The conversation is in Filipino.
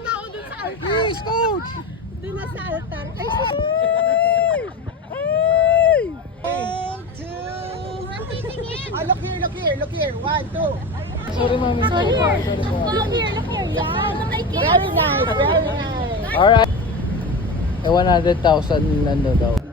coach! Ako dun sa altar. Please, coach! Dun na sa altar. Ay, Ay! 1, 2... look here, look here, look here. 1, 2. Sorry, mami. Sorry po. Sorry po. look here. Yan. Very nice, very nice. Alright. 100,000 ano daw.